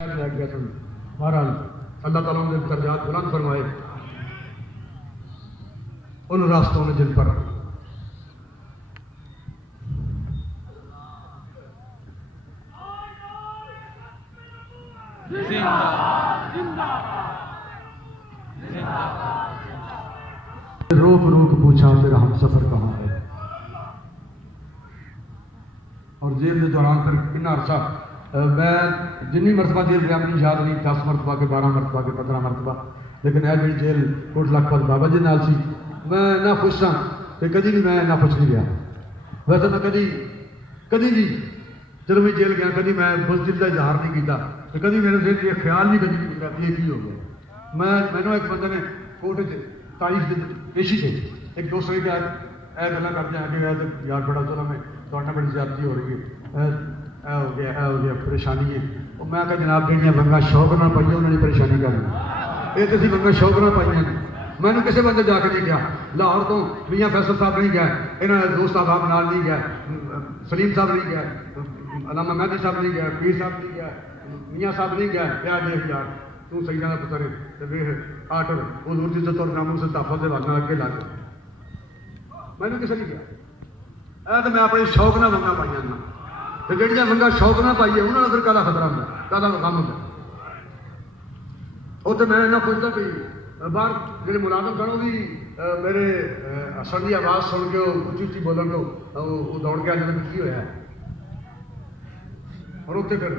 بہرحال اللہ تعالیٰ نے درجات بلند فرمائے ان راستوں نے جن پر روک روک پوچھا میرا ہم سفر کہاں ہے، اور جیل کے دوران پھر کتنا عرصہ میں جنی مرتبہ جیل گیا مجھے یاد نہیں، 10 مرتبہ کے 12 مرتبہ کے 15 مرتبہ، لیکن اے میری جیل کوٹ لکھپت بابا جی نال سی، میں نہ خوش ہاں کہ کدی بھی میں نہ خوش نہیں گیا. ویسے میں کدی بھی جب میں جیل گیا کدی میں بزدل کا اظہار نہیں کیتا، کدی میرے ذہن یہ خیال نہیں کدی گزرا کہ یہ ہو گیا. مینو ایک بندے نے کوٹ تاریخ پیشی سے ایک دوست نے کہا اے گلا کرتے ہیں کہ یار بڑا چلو میں تھوڑا بڑی زیادتی ہو رہی ہے، اے ہو گیا پریشانی ہے. میں کہا جناب جہاں ونگا شوق نہ پائیے انہوں نے پریشانی کر لی، یہ تو اسی ونگا شوق نہ پائیے. میں نے کسی بندے جا کے نہیں گیا، لاہور تو میاں فیصل صاحب نہیں گیا، یہاں دوست احباب نال نہیں گیا، سلیم صاحب نہیں گیا، علامہ مہدی صاحب نہیں گیا، پیر صاحب نہیں گیا، میاں صاحب نہیں گیا. کیا دیکھ یار تو سیدہ کا پتر ہے آٹھ حضور کی عزت اور ناموں سے تحفظ سے بھاگنا اگے لا کے میں نے کسی نہیں گیا. تو میں اپنے شوق نہ ونگا پائیاں نا، تو جہاں ونگا شوق نہ پائیے انہوں نے پھر کالا خطرہ ہوتا کالا مقام ہوتا. وہ تو میں نہ پوچھتا کہ باہر جڑے ملازم سن وہ بھی میرے حسن کی آواز سن کے اچھی اچھی بولن تو وہ دوڑ کے آ جاتے کی ہوا ہے. اور اتنے پھر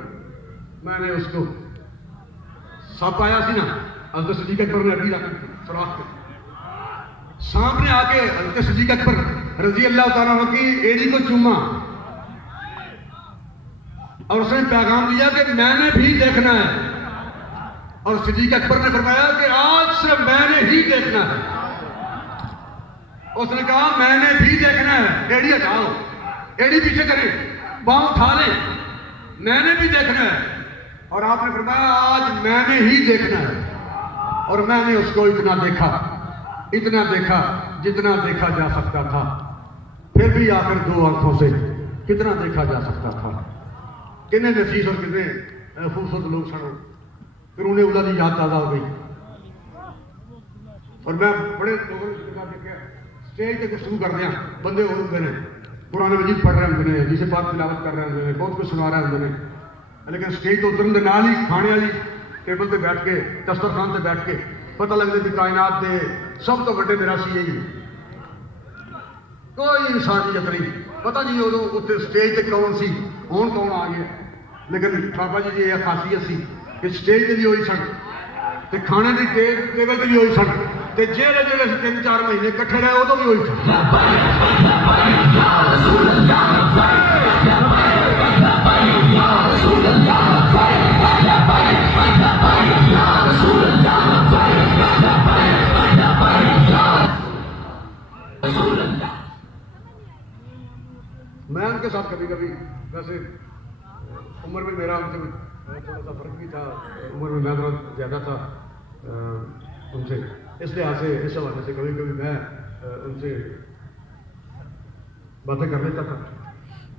میں نے اس کو سپ آیا سی نا حضرت صدیق اکبر نے اڈی رکھ سوراخ کے سامنے آ کے حضرت صدیق اکبر رضی اللہ تعالیٰ عنہ کی ایڑی کو چوما اور اس نے پیغام دیا کہ میں نے بھی دیکھنا ہے. اور صدیق اکبر نے فرمایا کہ آج سے میں نے ہی دیکھنا ہے. اس نے کہا میں نے بھی دیکھنا ہے، ایڑی ہٹاؤ، ایڑی پیچھے کریں، پاؤں اٹھا لیں، میں نے بھی دیکھنا ہے. اور آپ نے فرمایا آج میں نے ہی دیکھنا ہے. اور میں نے اس کو اتنا دیکھا جتنا دیکھا جا سکتا تھا. پھر بھی آخر دو آنکھوں سے کتنا دیکھا جا سکتا تھا. کتنے نفیس اور کتنے خوبصورت لوگ سن. پھر انہیں اللہ کی یاد تازہ ہو گئی. اور میں بڑے لوگوں نے اسٹیج پہ شروع کر دیا، بندے اور ہوتے ہیں قرآن مجید پڑھ رہے ہوتے ہیں، جسے پاک تلاوت کر رہے ہوتے ہیں، بہت کچھ سنا رہے ہوتے ہیں، لیکن اسٹیج تو اترن کے نال ہی کھانے والی ٹیبل پہ بیٹھ کے دسترخوان سے بیٹھ کے پتہ لگتا کہ کائنات کے سب تو بڑے میراثی یہی کوئی انسانیت نہیں. پتہ نہیں ادو اتنے اسٹیج پہ کون سی ہون کون آ گیا. لیکن بابا جی کی یہ خاصیت سی کہ اسٹیج پہ بھی وہی سن، تے کھانے کی ٹیبل پہ بھی وہی سن، تے جیلے 3-4 مہینے کٹھے رہے ادو بھی وہی سن. میں ان کے ساتھ کبھی ویسے عمر میں میرا ان سے تھوڑا سا فرق بھی تھا، عمر میں تھوڑا زیادہ تھا ان سے، اس لحاظ سے اس حوالے سے کبھی میں ان سے باتیں کر لیتا تھا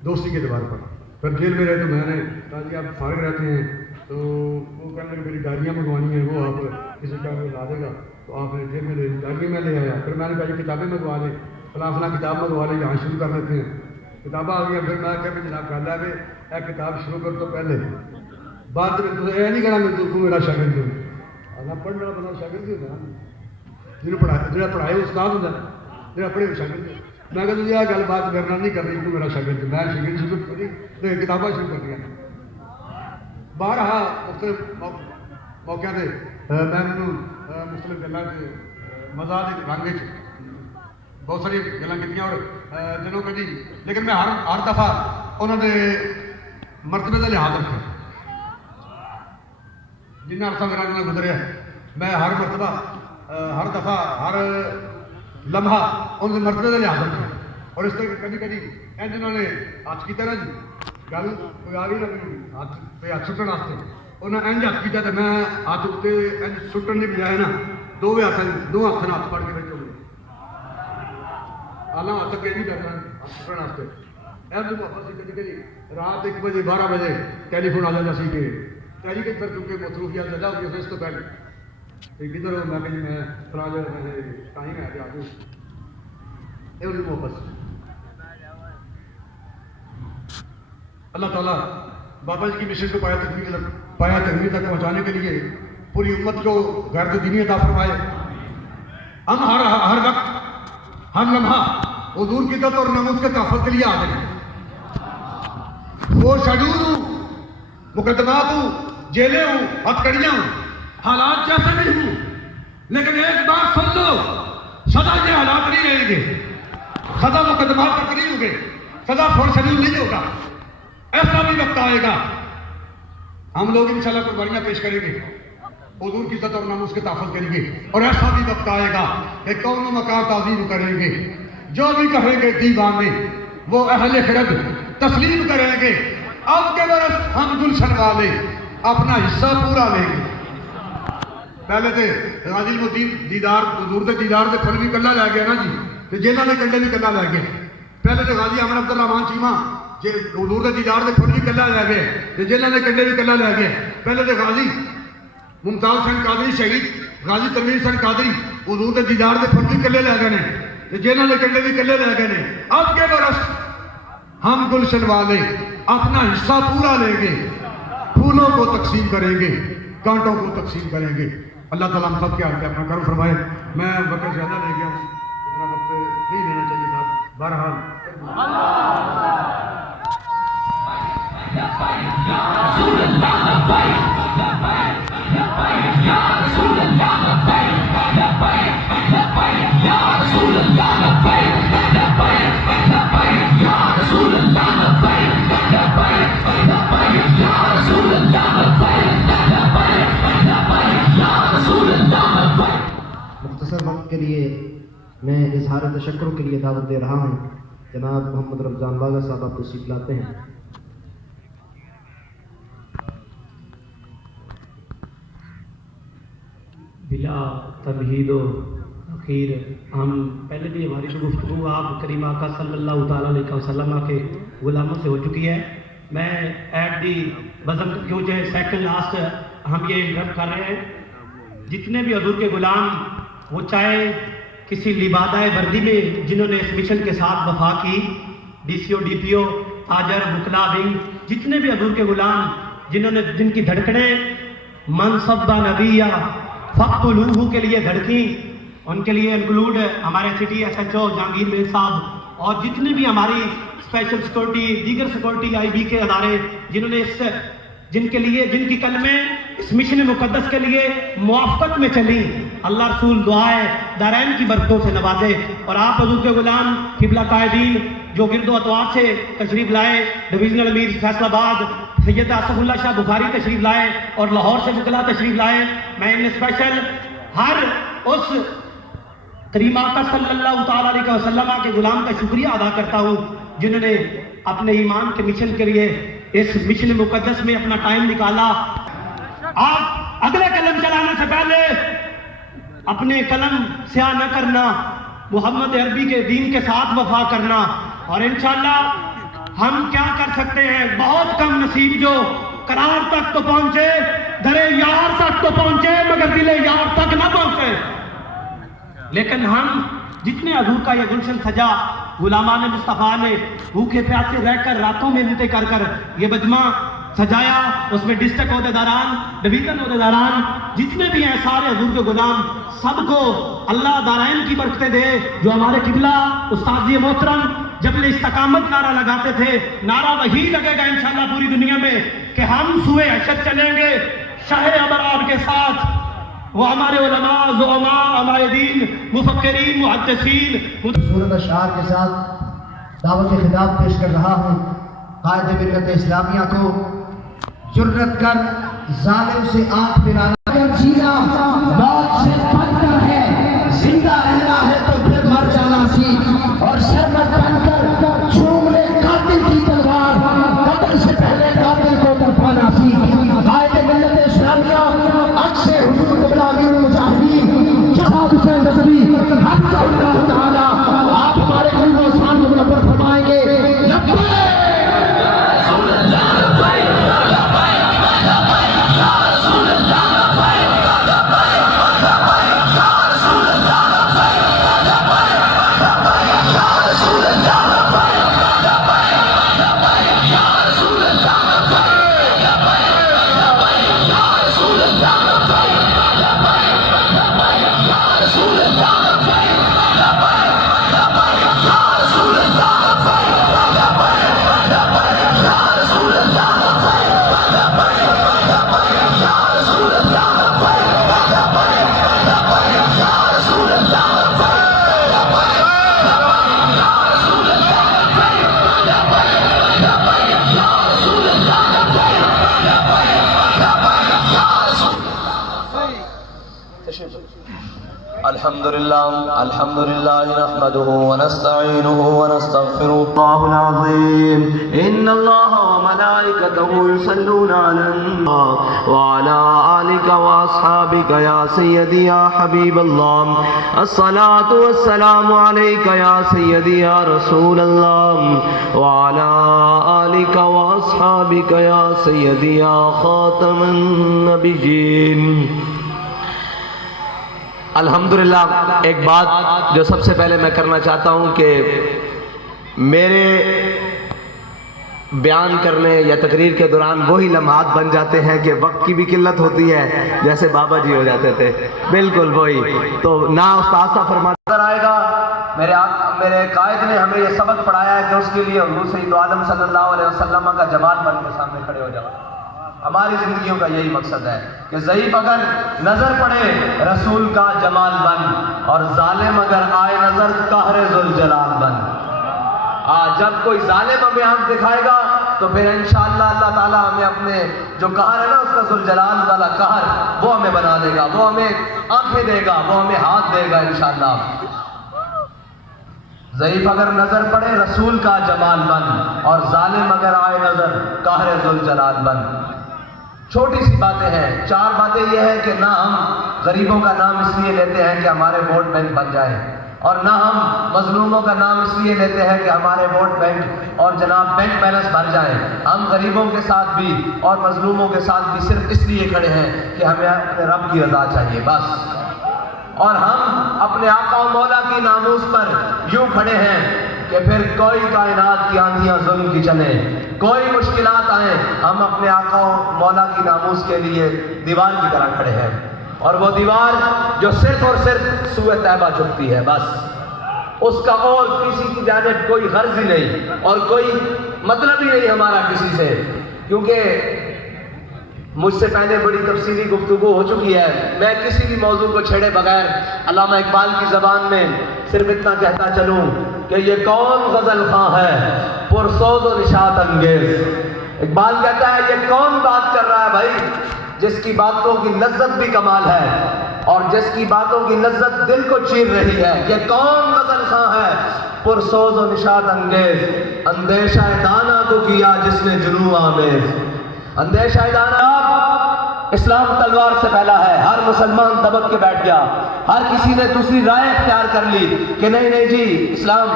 دوستی کے اعتبار پر. پھر جیل میں رہے تو میں نے کہا کہ آپ فارغ رہتے ہیں تو وہ کہنے لگے میری ڈائریاں منگوانی ہیں، وہ آپ کسی کا لا دے گا. تو آپ نے جیل میں ڈائری میں لے آیا. پھر میں نے کہا یہ کتابیں منگوا لیں، فلاں کتاب منگوا لیں، یہاں شروع کر لیتے ہیں. کتابیں آ گئی. پھر میں کہ جناب کر لیا کہ یہ کتاب شروع کر تو پہلے بعد میں تو یہ نہیں کہنا میں تو میرا شاگرد ہوں. اللہ پڑھنے والا بندہ شاگرد ہی ہوتا ہے، جنہیں پڑھائے استاد ہوتا ہے، جنہیں پڑھے شاگرد. میں کہتا یہ گل بات کرنا نہیں کر رہی تو میرا شاگرد. میں شاگرد شروع کری کتابیں شروع کر دیا. بارہا مختلف موقع سے میں مختلف گلوں سے مزاج رنگ بہت ساری گلیں کی اور دنوں کٹی، لیکن میں ہر دفعہ انہوں نے مرتبے کا لحاظ رکھا. جنہ عرصہ میرا انہوں نے گزریا میں ہر مرتبہ ہر دفعہ ہر لمحہ ان کے مرتبے کا لحاظ رکھا. اور اس طرح کبھی انہوں نے ہاتھ کیا نا جی گل کوئی آ گئی نا ہاتھ پہ ہاتھ سٹن واسطے انہیں انج ہاتھ کیا تو میں ہاتھ اتنے انج سٹن کی بجائے نا دو ہاتھ ہاتھ پڑھ کے بیٹھے ہوئے آلہ ہاتھ کے نہیں کرنا ہاتھ سٹن واسطے. ایسے محبت سے کبھی رات 1 بجے 12 بجے ٹیلی فون آ جاتا سی کہ تاریخ پر کیونکہ مصروفیات زیادہ ہوئی ہے اس کو پہلے کدھر ہو میں کہیں میں فلاں جگہ ٹائم ہے آ جاؤ یہ ان کی محبت اللہ تعالیٰ بابا جی کی مشن کو پایا تکمیل تک پہنچانے کے لیے پوری امت کو غیرت دینی عطا فرمائے. ہم ہر وقت ہر لمحہ حضور کی عزت اور ناموس کے تحفظ کے لیے حاضر ہیں. وہ شیڈول ہوں، مقدمات ہوں، جیلیں ہوں، ہتھکڑیاں ہوں، حالات جیسے بھی ہوں، لیکن ایک بات سن لو، سدا یہ حالات نہیں رہیں گے، سدا مقدمات تک نہیں ہوں گے، سدا فور شیڈول نہیں ہوگا. ایسا بھی وقت آئے گا ہم لوگ انشاءاللہ قربانیاں پیش کریں گے حضور کی عزت اور ناموس کے تحفظ کے لیے، اور ایسا بھی وقت آئے گا کہ کون و مکان تعظیم کریں گے. جو بھی کہیں گے دیوانے وہ اہل خرد تسلیم کریں گے. اب کے برس ہم گلشن والے اپنا حصہ پورا لیں گے. پہلے تھے غازی المدین دیدار حضور دے دیدار دے پھل بھی کلا لے گیا نا جی، تے جیلوں دے کنڈے بھی کلا لے گئے. پہلے تھے غازی احمد عبد الرحمان چیمہ حضور دے دیدار دے پھل بھی کلا لے گئے تے جیلوں دے کنڈے بھی کلا لے گئے. پہلے تھے غازی ممتاز حسین قادری شہید غازی تنویر حسین قادری حضور دے دیدار دے پھل بھی کلے لے گئے تے جیلوں دے کنڈے بھی کلے لے گئے. اب کے برس ہم گلشن والے اپنا حصہ پورا لیں گے، پھولوں کو تقسیم کریں گے، کانٹوں کو تقسیم کریں گے. اللہ تعالیٰ ہم سب کے آگے اپنا کرم فرمائے. میں وقت زیادہ لے گیا ہوں، اتنا وقت نہیں لینا چاہیے تھا. بہرحال مختصر وقت کے لیے میں اظہار تشکر کے لیے دعوت دے رہا ہوں. جناب محمد رمضان باغا صاحب آپ کو تشریف لاتے ہیں. بلا تمہید و اخیر ہم پہلے بھی ہماری جو گفتگو آپ کریم آقا صلی اللہ تعالیٰ علیہ وسلم کے غلاموں سے ہو چکی ہے. میں ایٹ دی بزم کیونکہ سیکنڈ لاسٹ ہم یہ انٹرپٹ کر رہے ہیں. جتنے بھی حضور کے غلام وہ چاہے کسی لبادہ وردی میں جنہوں نے اس مشن کے ساتھ وفا کی، D C O D P او تاجر وکلا ونگ، جتنے بھی حضور کے غلام جنہوں نے جن کی دھڑکنیں منصب نبیہ فقتلوہ کے لیے دھڑکی، ان کے لیے انکلوڈ ہمارے سٹی ایس ایچ او جہانگیر میل صاحب اور جتنے بھی ہماری اسپیشل سیکورٹی دیگر سیکورٹی آئی بی کے ادارے جنہوں نے جن کی کلمیں اس مشن مقدس کے لیے موافقت میں چلی، اللہ رسول دعائے دارین کی برکتوں سے نوازے. اور آپ حضور کے غلام قبلہ قائدین جو گرد و اطوار سے تشریف لائے، ڈویژنل امیر فیصل آباد سید آصف اللہ شاہ بخاری تشریف لائے اور لاہور سے وکلا تشریف لائے. میں ان اسپیشل ہر اس کریم آقا صلی اللہ تعالیٰ علیہ وسلم کے غلام کا شکریہ ادا کرتا ہوں جنہوں نے اپنے ایمان کے مشن کے لیے اس مشن مقدس میں اپنا ٹائم نکالا. آپ اگلے قلم چلانے سے پہلے اپنے قلم سیاہ نہ کرنا، محمد عربی کے دین کے ساتھ وفا کرنا. اور انشاءاللہ ہم کیا کر سکتے ہیں، بہت کم نصیب جو قرار تک تو پہنچے، درے یار تک تو پہنچے مگر دل یار تک نہ پہنچے. لیکن ہم جتنے حضور کا یہ گلشن سجا، غلامان مصطفیٰ نے بھوکے پیاسے رہ کر راتوں میں محنتیں کر کر یہ مجمع سجایا، اس میں ڈسٹرکٹ عہدیداران، ڈویژن عہدیداران جتنے بھی ہیں سارے حضور کے غلام، سب کو اللہ دارائن کی برکتیں دے. جو ہمارے قبلہ استاد محترم جب استقامت نعرہ لگاتے تھے، نعرہ وہی لگے گا انشاءاللہ پوری دنیا میں کہ ہم سوئے حشر چلیں گے شاہ ابرار کے ساتھ. وہ ہمارے علماء، زعماء، عمائدین، مفکرین، محدثین سورت اشعار کے ساتھ دعوت خطاب پیش کر رہا ہوں. قائد ملت اسلامیہ کو جرت کر ظالم سے آنکھ ملانا، جینا موت سے بچ کر ہے، زندہ رہنا ہے تو پھر مر جانا سیکھ، اور شرمت بن کر چھوم لے قاتل کی تلوار، قتل سے پہلے قاتل کو تڑپانا سیکھ. قائد ملت اسلامیہ اکثر حضور قبلہ امیر المجاہدین جہاد حسین رضوی حفظہ اللہ تعالی، آپ ہمارے قلب و عثمان کو منور فرمائیں گے. لبیک الحمد لله نحمده ونستعينه ونستغفره الله العظيم إن الله وملائكته يصلون على النبي وعلى آلك وأصحابك يا سيدي يا حبيب الله الصلاة والسلام عليك يا سيدي يا رسول الله وعلى آلك وأصحابك يا سيدي يا خاتم النبيين. الحمدللہ ایک بات جو سب سے پہلے میں کرنا چاہتا ہوں کہ میرے بیان کرنے یا تقریر کے دوران وہی لمحات بن جاتے ہیں کہ وقت کی بھی قلت ہوتی ہے جیسے بابا جی ہو جاتے تھے، بالکل وہی. تو نہ استاد صاحب فرماتے آئے گا، میرے قائد نے ہمیں یہ سبق پڑھایا ہے کہ اس کے لیے حضور سید عالم صلی اللہ علیہ وسلم کا جمال بن کے سامنے کھڑے ہو جاؤ. ہماری زندگیوں کا یہی مقصد ہے کہ ضعیف اگر نظر پڑے رسول کا جمال بن، اور ظالم اگر آئے نظر قہر ذوالجلال بن. جب کوئی ظالم ہمیں آنکھ دکھائے گا تو پھر انشاءاللہ اللہ تعالیٰ ہمیں اپنے جو قہر ہے نا اس کا ذوالجلال والا قہر وہ ہمیں بنا دے گا، وہ ہمیں آنکھیں دے گا، وہ ہمیں ہاتھ دے گا انشاءاللہ. ضعیف اگر نظر پڑے رسول کا جمال بن، اور ظالم اگر آئے نظر قہر ذوالجلال بن. چھوٹی سی باتیں ہیں، 4 باتیں یہ ہیں کہ نہ ہم غریبوں کا نام اس لیے لیتے ہیں کہ ہمارے ووٹ بینک بن جائیں، اور نہ ہم مظلوموں کا نام اس لیے لیتے ہیں کہ ہمارے ووٹ بینک اور جناب بینک بیلنس بھر جائیں. ہم غریبوں کے ساتھ بھی اور مظلوموں کے ساتھ بھی صرف اس لیے کھڑے ہیں کہ ہمیں اپنے رب کی رضا چاہیے بس. اور ہم اپنے آقا و مولا کی ناموس پر یوں کھڑے ہیں کہ پھر کوئی کائنات کی آندھیاں ظلم کی چلیں، کوئی مشکلات آئیں، ہم اپنے آقا و مولا کی ناموس کے لیے دیوار کی طرح کھڑے ہیں. اور وہ دیوار جو صرف اور صرف سوئے طیبہ جھکتی ہے بس، اس کا اور کسی کی جانب کوئی غرض ہی نہیں اور کوئی مطلب ہی نہیں ہمارا کسی سے. کیونکہ مجھ سے پہلے بڑی تفصیلی گفتگو ہو چکی ہے، میں کسی بھی موضوع کو چھیڑے بغیر علامہ اقبال کی زبان میں صرف اتنا کہتا چلوں کہ یہ کون غزل خواں ہے پرسوز و نشاط انگیز. اقبال کہتا ہے یہ کون بات کر رہا ہے بھائی جس کی باتوں کی لذت بھی کمال ہے اور جس کی باتوں کی لذت دل کو چیر رہی ہے. یہ کون غزل خواں ہے پرسوز و نشاط انگیز، اندیشہ دانا کو کیا جس نے جنوں آمیز. اندیشہ دانا اسلام تلوار سے پھیلا ہے، ہر مسلمان دبک کے بیٹھ گیا، ہر کسی نے دوسری رائے اختیار کر لی کہ نہیں جی اسلام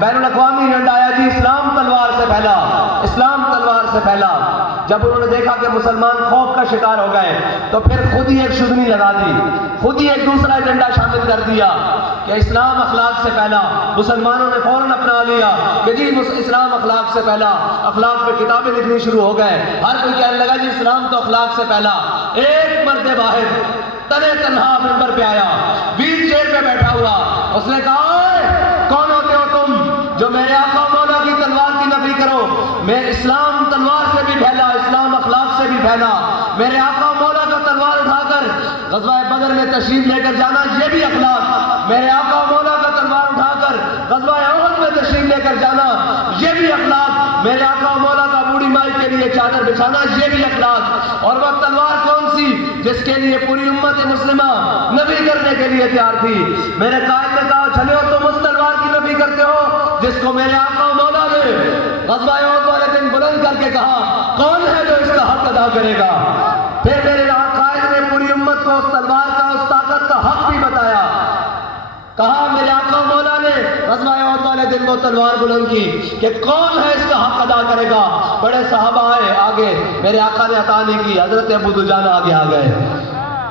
بین الاقوامی ایجنڈا آیا جی، اسلام تلوار سے پھیلا، اسلام تلوار سے پھیلا. جب انہوں نے دیکھا کہ مسلمان خوف کا شکار ہو گئے تو پھر خود ہی ایک شدنی لگا دی، خود ہی ایک دوسرا ایجنڈا شامل کر دیا کہ اسلام اخلاق سے پھیلا. مسلمانوں نے فوراً اپنا لیا کہ جی اسلام اخلاق سے پھیلا، اخلاق پہ کتابیں لکھنی شروع ہو گئے. ہر کوئی کہنے لگا جی اسلام تو اخلاق سے پھیلا. ایک مرد واحد تنے تنہا منبر پہ آیا، ویل چیئر پہ بیٹھا ہوا، اس نے کہا کون ہوتے ہو تم جو میرے آقا مولا کی تلوار کی نفی کرو؟ میں اسلام تلوار سے بھی پھیلا، اسلام اخلاق سے بھی پھیلا. میرے آقا مولا کا تلوار اٹھا کر غزوہ بدر میں تشریف لے کر جانا یہ بھی اخلاق، میرے آقا مولا کا تلوار اٹھا کر غزوہ احد میں تشریف لے کر جانا یہ بھی اخلاق، میرے آقا مولا کا بوڑھی مائی کے لیے چادر بچھانا یہ بھی اخلاق. اور وہ تلوار کون سی جس کے لیے پوری امت مسلمہ نفی کرنے کے لیے تیار تھی؟ میرے قائد نے کہا چلو تم اس تلوار کی نفی کرتے ہو جس کو میرے آقا مولا نے غزوہ احد والے دن بلند کر کے کہا کون ہے جو اس کا حق ادا کرے گا؟ پھر میرے قائد نے پوری امت کو اس تلوار کا، اس طاقت کا حق بھی بتایا. کہا میرے آقا مولا نے غزوہ احد والے دن وہ تلوار بلند کی کہ کون ہے اس کا حق ادا کرے گا. بڑے صحابہ آئے آگے، میرے آقا نے عطا نہیں کی، حضرت ابو دجانہ آگے آ گئے.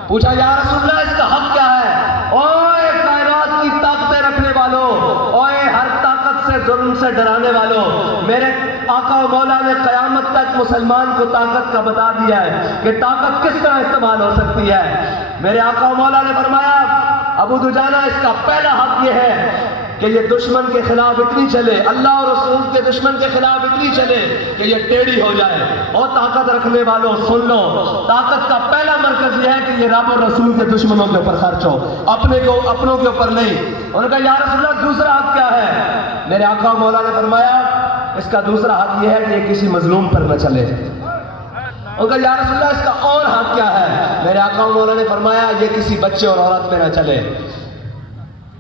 پوچھا یا رسول اللہ اس کا حق کیا ہے؟ اوے کائنات کی طاقتیں رکھنے والوں، اوے ہر طاقت سے ظلم سے ڈرانے والوں، میرے آقا و مولا نے قیامت تک مسلمان کو طاقت کا بتا دیا ہے کہ طاقت کس طرح استعمال ہو سکتی ہے. میرے آقا و مولا نے فرمایا ابو دجانہ اس کا پہلا حق یہ ہے کہ یہ دشمن کے خلاف اتنی چلے، اللہ اور رسول کے دشمن کے خلاف اتنی چلے کہ یہ ٹیڑھی ہو جائے. اور طاقت رکھنے والوں سن لو، طاقت کا پہلا مرکز یہ ہے کہ یہ رب اور رسول کے دشمنوں کے اوپر خرچ ہو، اپنوں کے اوپر نہیں. انہوں نے کہا یا رسول اللہ دوسرا حق کیا ہے؟ میرے آقا مولا نے فرمایا اس کا دوسرا حق یہ ہے کہ یہ کسی مظلوم پر نہ چلے. ان کا یا رسول اللہ اس کا اور حق کیا ہے؟ میرے آقا مولا نے فرمایا یہ کسی بچے اور عورت پہ نہ چلے.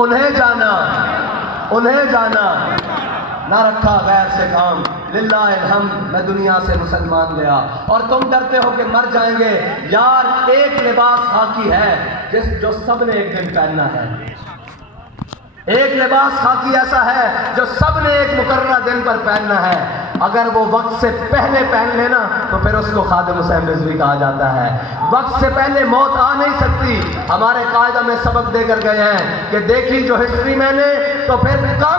انہیں جانا نہ رکھا غیر سے کام، للہ الحمد میں دنیا سے مسلمان گیا۔ اور تم ڈرتے ہو کہ مر جائیں گے، یار ایک لباس خاکی ہے جو سب نے ایک دن پہننا ہے، ایک لباس خاکی ایسا ہے جو سب نے ایک مقررہ دن پر پہننا ہے، اگر وہ وقت سے پہلے پہن لینا تو پھر اس کو خادم حسین رضوی کہا جاتا ہے۔ وقت سے پہلے موت آ نہیں سکتی۔ ہمارے قائد ہمیں سبق دے کر گئے ہیں کہ دیکھی جو ہسٹری میں نے تو پھر کام